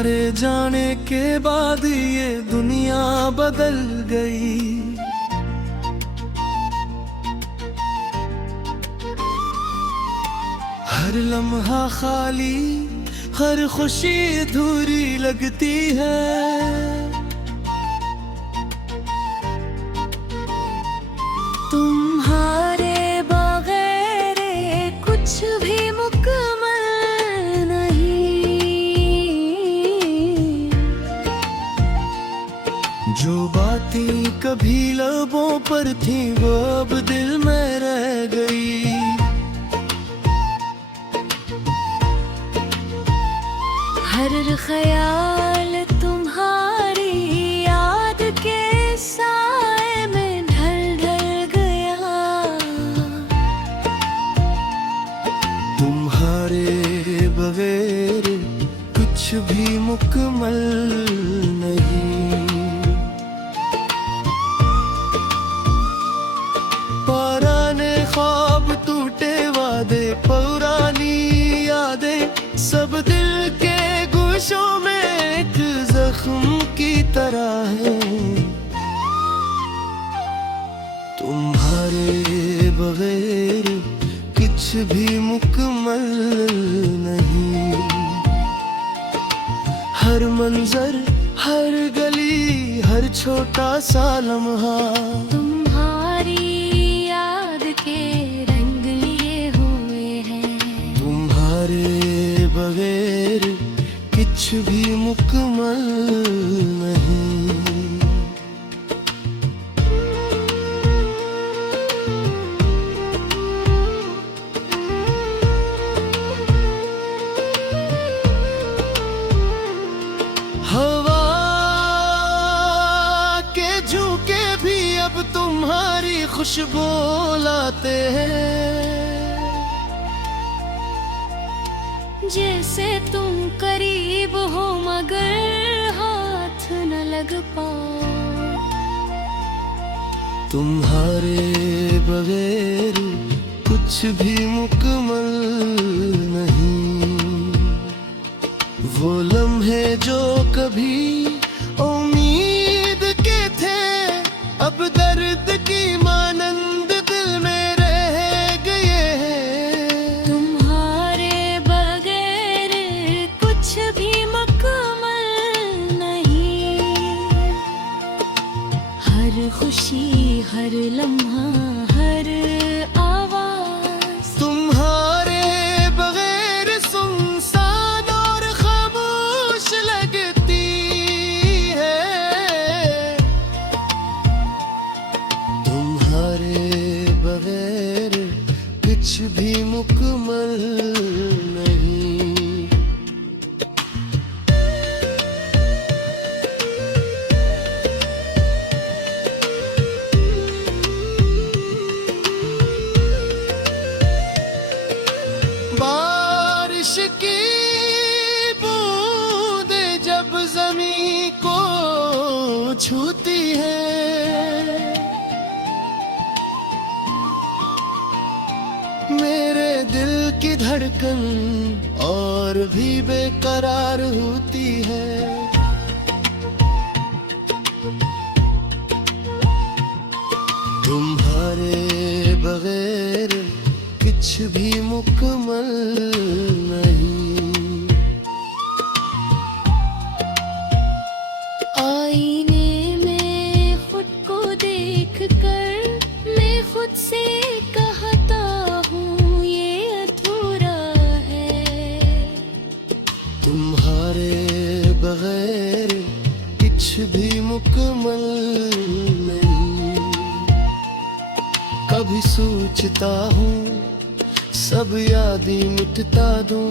तुम्हारे जाने के बाद ये दुनिया बदल गई। हर लम्हा खाली, हर खुशी अधूरी लगती है। तुम्हारे बगैर कुछ भी मुकम्मल नहीं। जो बातें कभी लबों पर थी वो अब दिल में रह गई। हर ख्याल तुम्हारी याद के साए में ढल ढल गया। तुम्हारे बगैर कुछ भी मुकम्मल नहीं। पुराने ख्वाब, टूटे वादे, पुरानी यादें सब दिल के गोशों में एक जख्म की तरह है। तुम्हारे बगैर कुछ भी मुकम्मल नहीं। हर मंजर, हर गली, हर छोटा सा लम्हा तुम्हारी याद के रंग लिए हुए हैं। तुम्हारे बगैर कुछ भी मुकम्मल नहीं। हवा के झोंके भी अब तुम्हारी खुशबू लाते हैं। जैसे तुम करीब हो मगर हाथ न लग पाओ। तुम्हारे बगैर कुछ भी मुकम्मल नहीं। वो लम्हे जो कभी उम्मीद के थे अब दर्द की मानंद दिल में रह गए हैं। तुम्हारे बगैर कुछ भी मुकम्मल नहीं। हर खुशी, हर लम्हा, हर आवाज तुम्हारे बगैर सुनसान और खामोश लगती है। तुम्हारे बगैर कुछ भी मुकम्मल नहीं। बारिश की बूंदे जब ज़मीं को छूती है, मेरे दिल की धड़कन और भी बेकरार होती है। तुम्हारे बगैर कुछ भी मुकम्मल नहीं। आईने में खुद को देख कर मैं खुद से कहता हूँ ये अधूरा है। तुम्हारे बगैर कुछ भी मुकम्मल नहीं। कभी सोचता हूँ सब यादें मिटता दूं,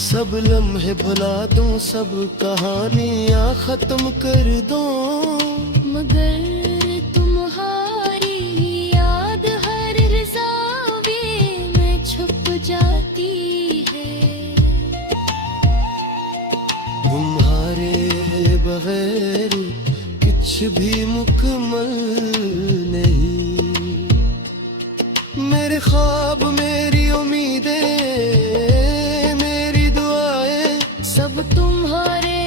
सब लम्हे भुला दूं, सब कहानियाँ खत्म कर दूं। मगर तुम्हारी याद हर ज़ाविये में छुप जाती है। तुम्हारे बगैर कुछ भी मुकम्मल नहीं। मेरे ख्वाब, मेरी उम्मीदें, मेरी दुआएं सब तुम्हारे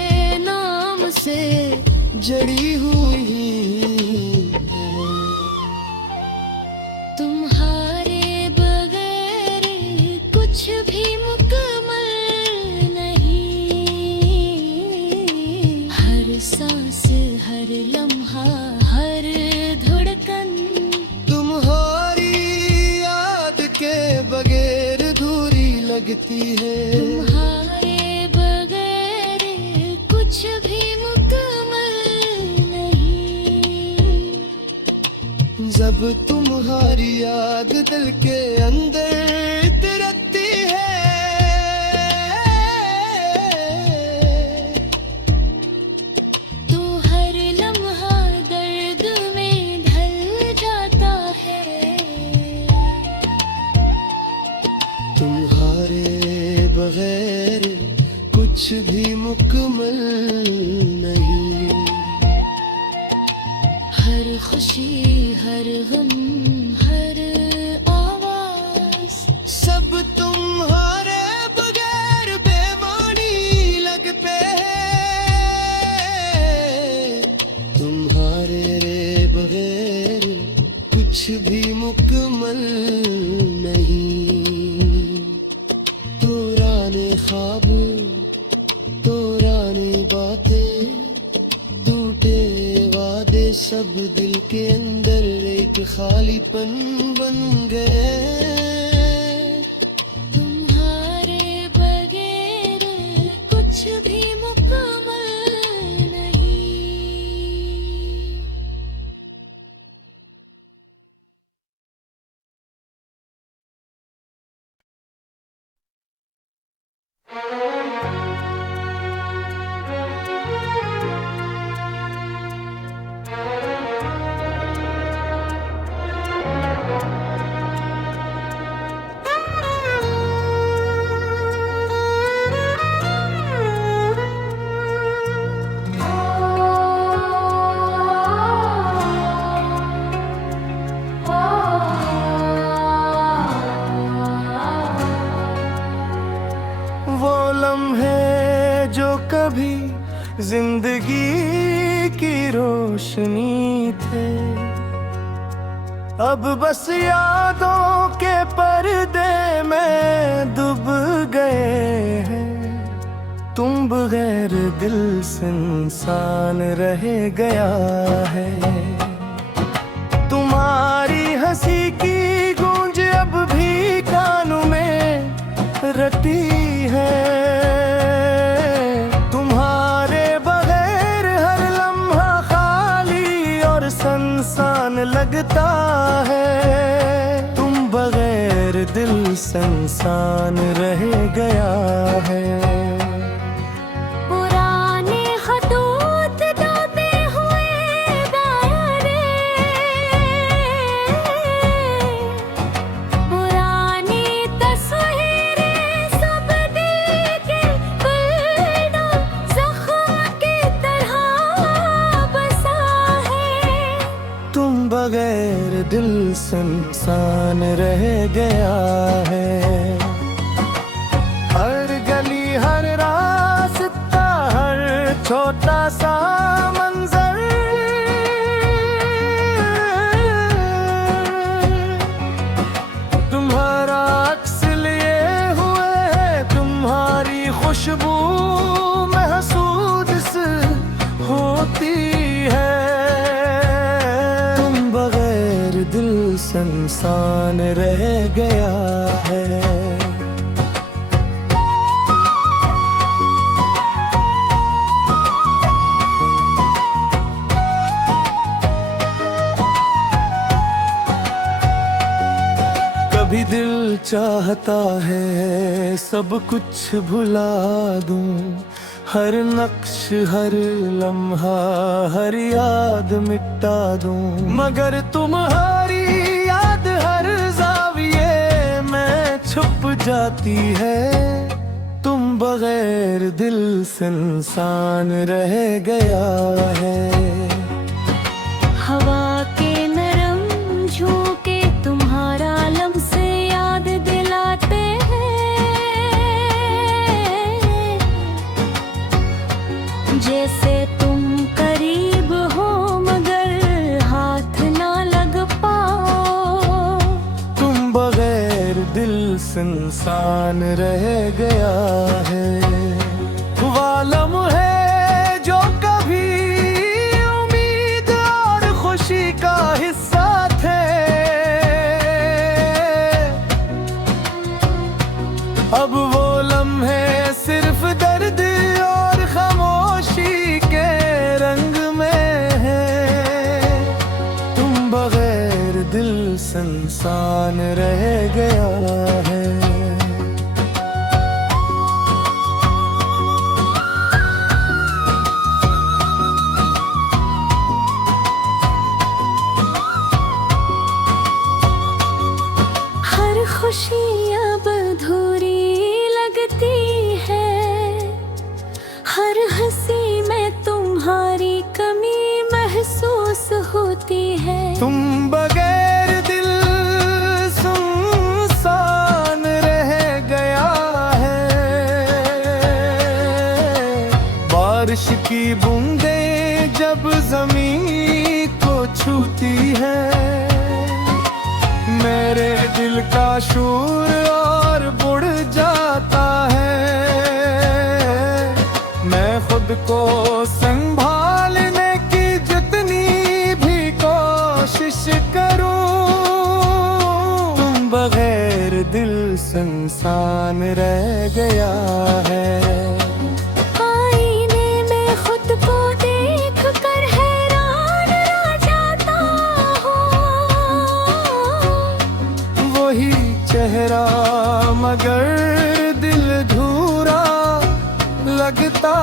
लगती है। तुम्हारे बगैर कुछ भी मुकम्मल नहीं। जब तुम्हारी याद दिल के अंदर तिरकती है, तो हर लम्हा दर्द में ढल जाता है। तुम्हारे बगैर कुछ भी मुकम्मल नहीं। हर खुशी, हर गम, हर आवाज, सब तुम्हारे बगैर बेमानी लगते हैं। तुम्हारे बगैर कुछ भी मुकम्मल नहीं। पुराने ख्वाब, पुरानी बातें, टूटे वादे सब दिल के अंदर एक खालीपन बन गए। तुम्हारे बगैर कुछ भी मुकम्मल नहीं। वो लम्हे जो कभी जिंदगी की रोशनी थे, अब बस यादों के पर्दे में डूब गए हैं। तुम बगैर दिल सुनसान रह गया है। तुम्हारी हंसी की गूंज अब भी कानों में रटी है। तुम्हारे बगैर हर लम्हा खाली और सुनसान लगता है। तुम बगैर दिल सुनसान रह गया है। पुराने खतूत दबे हुए दायरे, पुरानी तस्वीरें सब दिल के गुलदान जख्म की तरह बसा है। तुम बगैर दिल सुनसान रह गया है। हर गली, हर रास्ता, हर छोटा सा मंजर, तुम्हारा अक्स लिए हुए है। तुम्हारी खुशबू महसूस होती है। तुम बगैर दिल सुनसान रह गया है। कभी दिल चाहता है सब कुछ भुला दूं, हर नक्श, हर लम्हा, हर याद मिटा दूं। मगर तुम्हारी याद हर जाविये में छुप जाती है। तुम बगैर दिल सुनसान रह गया है। हवा के नरम झोंके तुम्हारा लम्स याद दिलाते हैं। जैसे तुम करीब हो मगर हाथ ना लग पाओ। तुम बगैर दिल सुनसान रह गया है। वालम है जो कभी उम्मीद और खुशी का हिस्सा थे, अब सुनसान रह गया है। हर खुशी अब अधूरी लगती है, हर हंसी में तुम्हारी कमी महसूस होती है। तुम बगैर दिल सुनसान रह गया है। बारिश की बूंदें जब जमीन को छूती है, मेरे दिल का शूर और बुढ़ जाता है। मैं खुद को संभालने की जितनी भी कोशिश करूं, तुम बगैर दिल सुनसान रह गया है। आईने में खुद को देख कर हैरान रह जाता हूँ। वही चेहरा मगर दिल धूरा लगता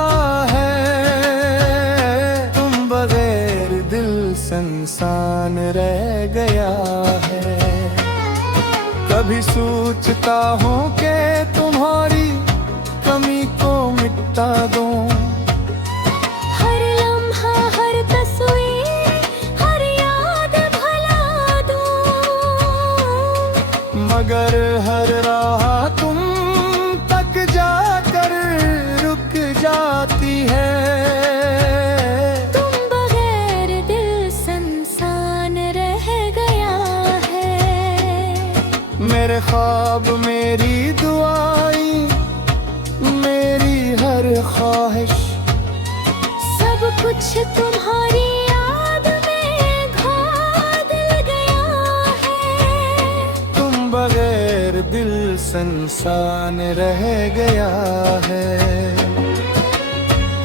है। तुम बगैर दिल सुनसान रह गया है। कभी सोचता हूँ कि तुम्हारी कमी को मिटा दूं। हर लम्हा हर तस्वीर हर याद भुला दूं। मगर हर राह तुम तक जाकर रुक जाती है। तुम बगैर दिल सुनसान रह गया है। मेरे ख्वाब मेरी दुआएं मेरी हर ख्वाहिश, सब कुछ तुम्हारी याद में घोल गया है। तुम बगैर दिल सुनसान रह गया है।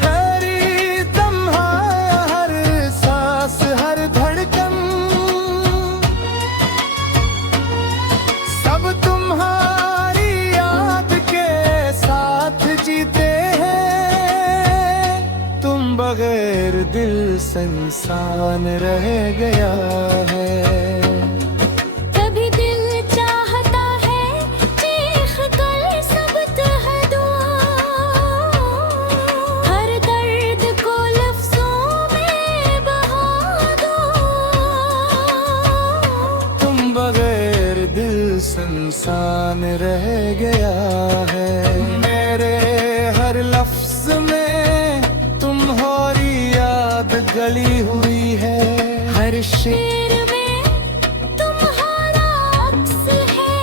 हर लम्हा हर सांस हर धड़कन सब तुम्हारी याद के साथ जीते हैं। तुम बगैर दिल सुनसान रह गया है। कभी दिल चाहता है चीख कर सब कह दूं। हर दर्द को लफ्जों में बहा दूं। तुम बगैर दिल सुनसान रह गया है। मेरे हर लफ्ज में तुम्हारी याद गली हुई है। हर शेर में तुम्हारा अक्स है।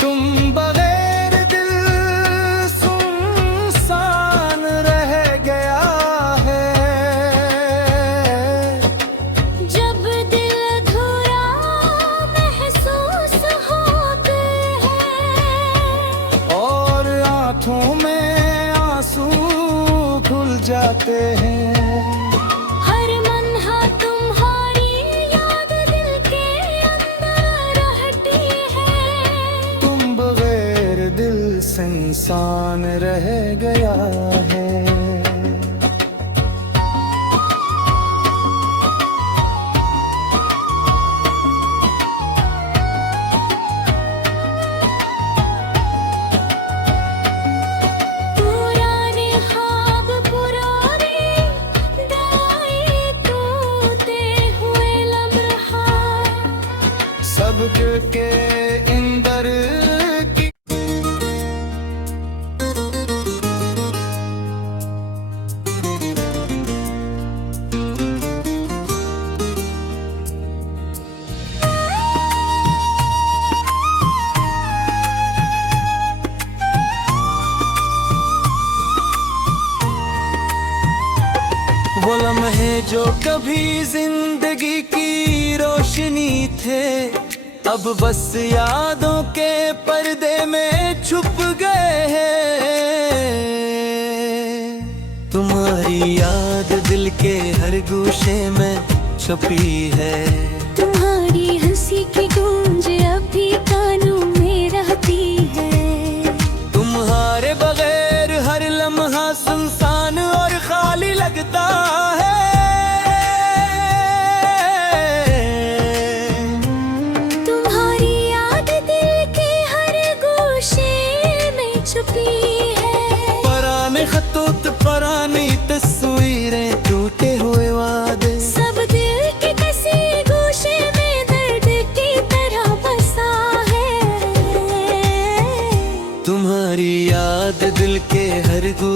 तुम बगैर दिल सुनसान रह गया है। जब दिल अधूरा महसूस होते हैं और आंखों में आंसू खुल जाते हैं। हर मनहा तुम्हारी याद दिल के अंदर रहती है। तुम बगैर दिल सुनसान रह गया है। पुराने ख्वाब पुराने दाए टूटे हुए लम्हा, सबके अंदर की वो लम्हे जो कभी जिंदगी की रोशनी थे, अब बस यादों के पर्दे में छुप गए हैं। तुम्हारी याद दिल के हर गूशे में छुपी है। तुम्हारी हंसी के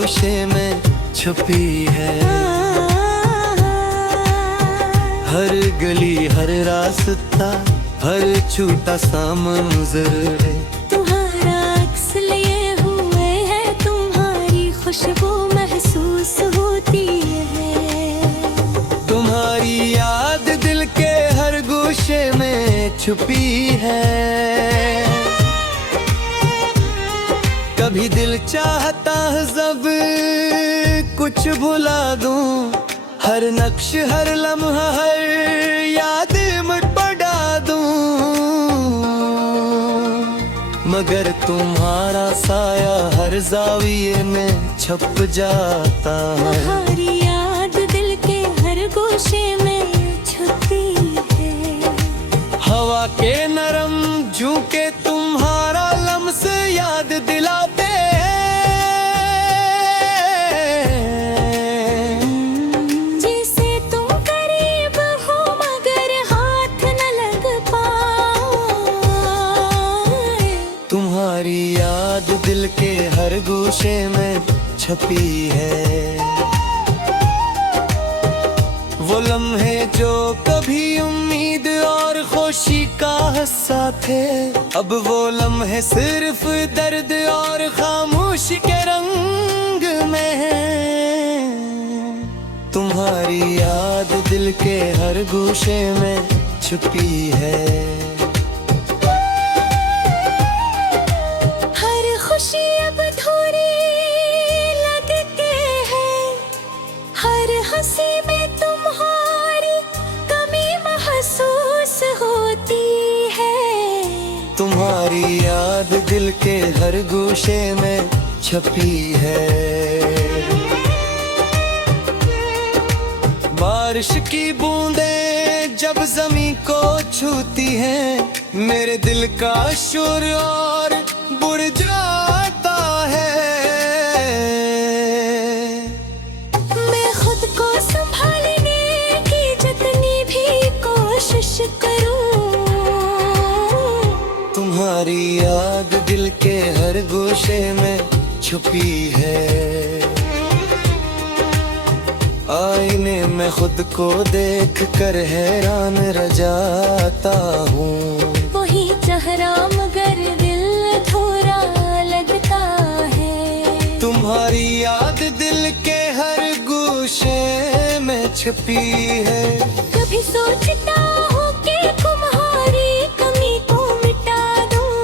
गोशे में छुपी है। हर गली हर रास्ता हर छोटा सा मंजर है तुम्हारा अक्स लिए हुए है, तुम्हारी खुशबू महसूस होती है। तुम्हारी याद दिल के हर गोशे में छुपी है। कभी दिल चाहता है जब कुछ भुला दूं, हर नक्श हर लम्हा हर याद में पड़ा दूं, मगर तुम्हारा साया हर जाविये में छप जाता है। तुम्हारी याद दिल के हर गोशे में छुपी है। हवा के नरम झोंके तुम्हारा लम्स याद दिलाते जिसे तुम करीब हो मगर हाथ न लग पाए। तुम्हारी याद दिल के हर गोशे में छपी है। वो लम्हे जो कभी उम्मीद और खुशी का हिस्सा थे, अब वो लम्हे सिर्फ दर्द और खामोशी के रंग में हैं। तुम्हारी याद दिल के हर गोशे में छुपी है। हर खुशी अब अधूरी लगती है, हर हंसी में तुम्हारी कमी महसूस होती है। तुम्हारी याद दिल के हर गोशे में छपी है। बारिश की बूंदें जब जमीन को छूती हैं, मेरे दिल का शोर और बुढ़ जाता है। मैं खुद को संभालने की जितनी भी कोशिश करूं, तुम्हारी याद दिल के हर गोशे में छुपी है। आईने में खुद को देख कर हैरान रह जाता हूँ। वही चेहरा मगर दिल थोड़ा लगता है। तुम्हारी याद दिल के हर गोशे में छुपी है। कभी सोचता हूँ कि तुम्हारी कमी को मिटा दूं,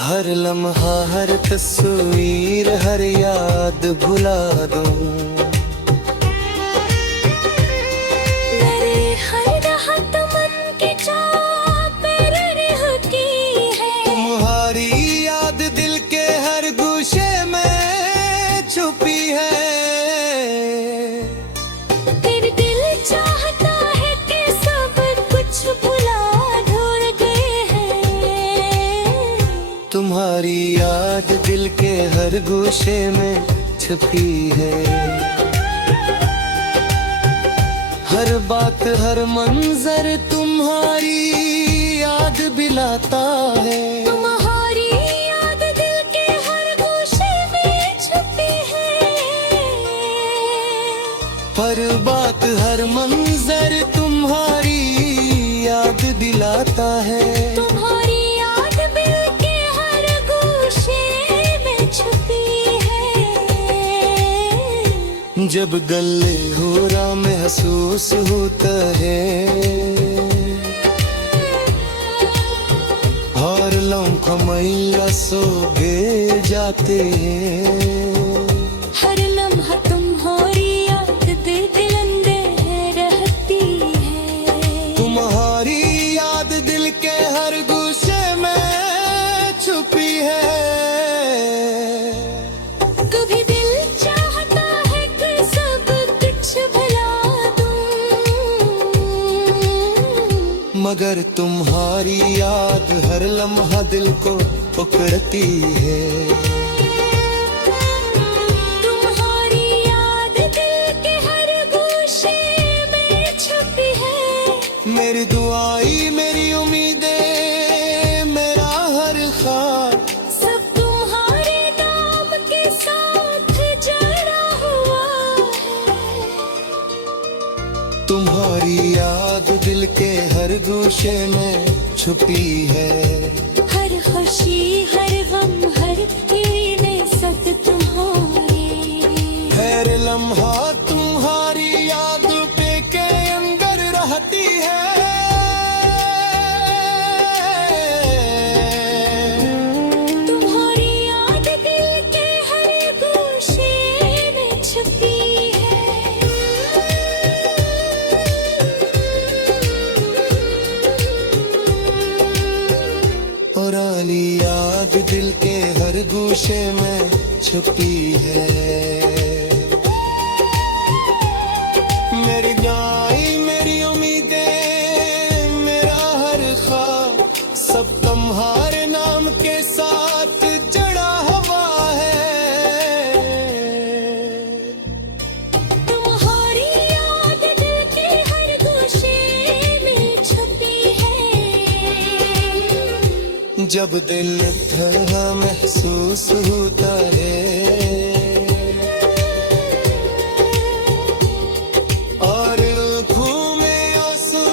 हर लम्हा हर तस्वीर हर याद भुला दूं। मेरे हर राहत मन की चाह पर रहती है। तुम्हारी याद दिल के हर गोशे में छुपी है। फिर दिल चाहता है कि सब कुछ भुला भूल गए हैं। तुम्हारी याद दिल के हर गोशे में छुपी है। हर बात हर मंजर तुम्हारी याद दिलाता है। तुम्हारी याद दिल के हर गोशे में छुपी है। हर बात हर मंजर तुम्हारी याद दिलाता है। तुम्हारी याद दिल के हर गोशे में छुपी है। जब गले हो रहा महसूस होता है, हर लम्हा मैया सो गे जाते हैं। हर लम्हा तुम्हारी याद दिल अंदर रहती है। तुम्हारी याद दिल के हर गोशे में छुपी है। कभी दिल चाहता है कि सब कुछ भुला दूं, मगर तुम्हारी याद हर लम्हा दिल को पकड़ती है। तुम्हारी याद दिल के हर गोशे में छुपी है। मेरी दुआई मेरी उम्मीदें मेरा हर ख्वाब सब तुम्हारे नाम के दिल के हर गूशे में छुपी है। हर खुशी हर गम हर कीने सत तुम्हारे, हर लम्हा तुम्हारी याद पे के अंदर रहती है। तुम्हारी याद दिल के हर गोशे में छुपी है। और आली याद दिल के हर गूशे में छुपी है। मेरी गाई मेरी उम्मीदें मेरा हर ख्वाब सब तुम्हारे नाम के साथ चढ़ा हुआ है। तुम्हारी याद दिल के हर गोशे में छुपी है। जब दिल थका महसूस होता है और आँखों में आंसू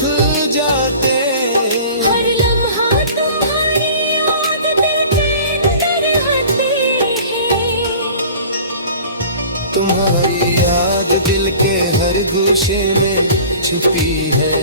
खुल जाते, हर लम्हा तुम्हारी याद दिल के अंदर रहती है। तुम्हारी याद दिल के हर गूशे में छुपी है।